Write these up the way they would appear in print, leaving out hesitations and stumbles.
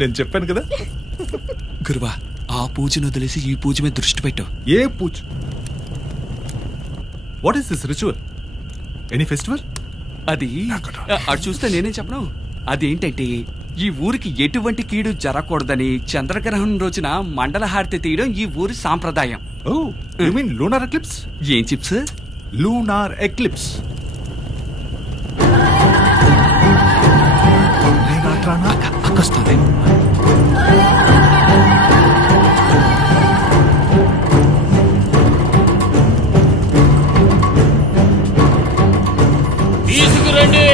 నేను చెప్పాను కదా. గురువా, ఆ పూజను వదిలేసి ఈ పూజ మీద దృష్టి పెట్టు. ఏ పూజ? What is this ritual? Any festival? అది అటు చూస్తే నేనేం చెప్పను. అదేంటంటే ఈ ఊరికి ఎటువంటి కీడు జరగకూడదని చంద్రగ్రహణం రోజున మండల హారతి తీయడం ఈ ఊరి సాంప్రదాయం. Oh, you mean lunar eclipse? ఏం చిప్స్? Lunar eclipse. అక్కొస్తుంది. తీసుకురండి.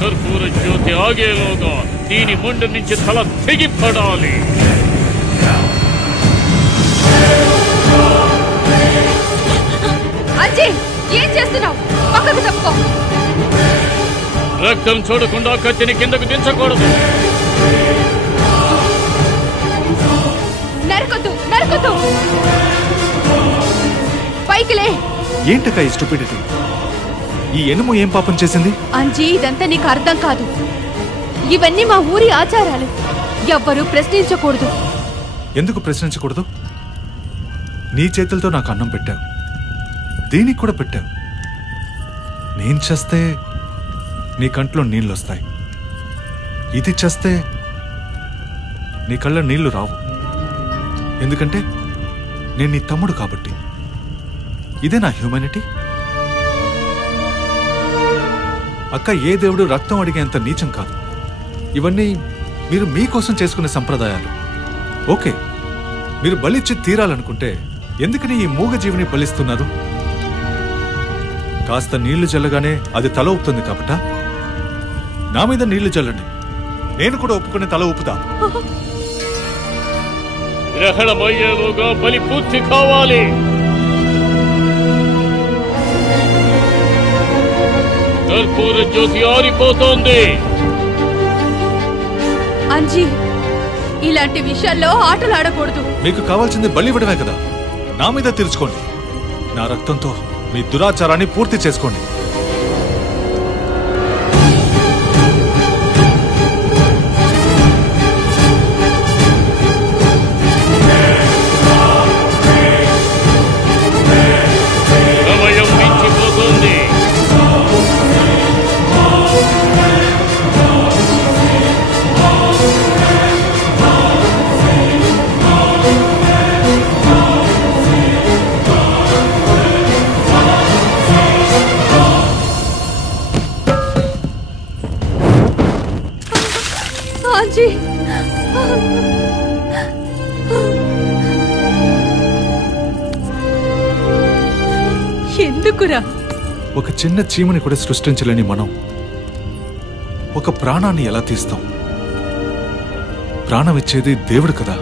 కర్పూర జ్యోతి ఆగేలోగా దీని ముందు నుంచి తల తెగిపడాలి. ఏం చేస్తున్నావు? పక్కకు తప్పుకో. రక్తం చూడకుండా కత్తిని కిందకు దించకూడదు. నరకొద్దు, నరకొద్దు. పైకిలే. ఏంటక్క ఈ స్టూపిడిటీ? ఈ ఎనుము ఏం పాపం చేసింది? అంజీ, ఇదంతా నీకు అర్థం కాదు. ఇవన్నీ మా ఊరి ఆచారాలు. ఎవ్వరూ ప్రశ్నించకూడదు. ఎందుకు ప్రశ్నించకూడదు? నీ చేతులతో నాకు అన్నం పెట్టావు, దీనికి కూడా పెట్టావు. నేను చేస్తే నీ కంట్లో నీళ్ళు వస్తాయి, ఇది చేస్తే నీ కళ్ళ నీళ్లు రావు. ఎందుకంటే నేను నీ తమ్ముడు కాబట్టి. ఇదే నా హ్యూమానిటీ. అక్క, ఏ దేవుడు రక్తం అడిగేంత నీచం కాదు. ఇవన్నీ మీరు మీకోసం చేసుకునే సంప్రదాయాలు. ఓకే, మీరు బలిచ్చి తీరాలనుకుంటే ఎందుకని ఈ మూగ జీవిని బలిస్తున్నారు? కాస్త నీళ్లు చల్లగానే అది తల ఊపుతుంది కాబట్టా? నా మీద నీళ్లు చల్లండి, నేను కూడా ఒప్పుకునే తల ఊపుతా. గ్రహణమయ్యేలోగా బలి పూర్తి కావాలి. కర్పూర జ్యోతి ఆరిపోతోంది. అంజీ, ఇలాంటి విషయాల్లో ఆటలు ఆడకూడదు. మీకు కావాల్సింది బలి ఇవ్వడమే కదా, నా మీద తీర్చుకోండి. నా రక్తంతో మీ దురాచారాన్ని పూర్తి చేసుకోండి. సమయం మించిపోతుంది. అంజీ, ఎందుకురా? ఒక చిన్న చీమని కూడా సృష్టించలేని మనం ఒక ప్రాణాన్ని ఎలా తీస్తాం? ప్రాణం ఇచ్చేది దేవుడు కదా,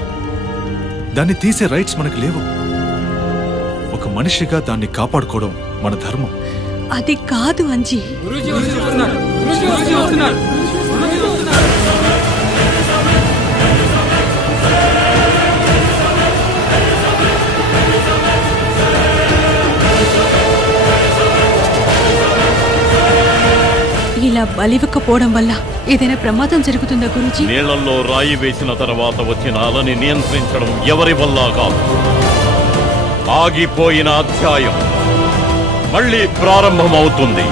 దాన్ని తీసే రైట్స్ మనకు లేవు. ఒక మనిషిగా దాన్ని కాపాడుకోవడం మన ధర్మం. అది కాదు అంజీ. ఇలా బలివ్వకపోవడం వల్ల ఏదైనా ప్రమాదం జరుగుతుందా గురూజీ? నీళ్లలో రాయి వేసిన తర్వాత వచ్చిన అలని నియంత్రించడం ఎవరి వల్ల కాదు. ఆగిపోయిన అధ్యాయం మళ్ళీ ప్రారంభమవుతుంది.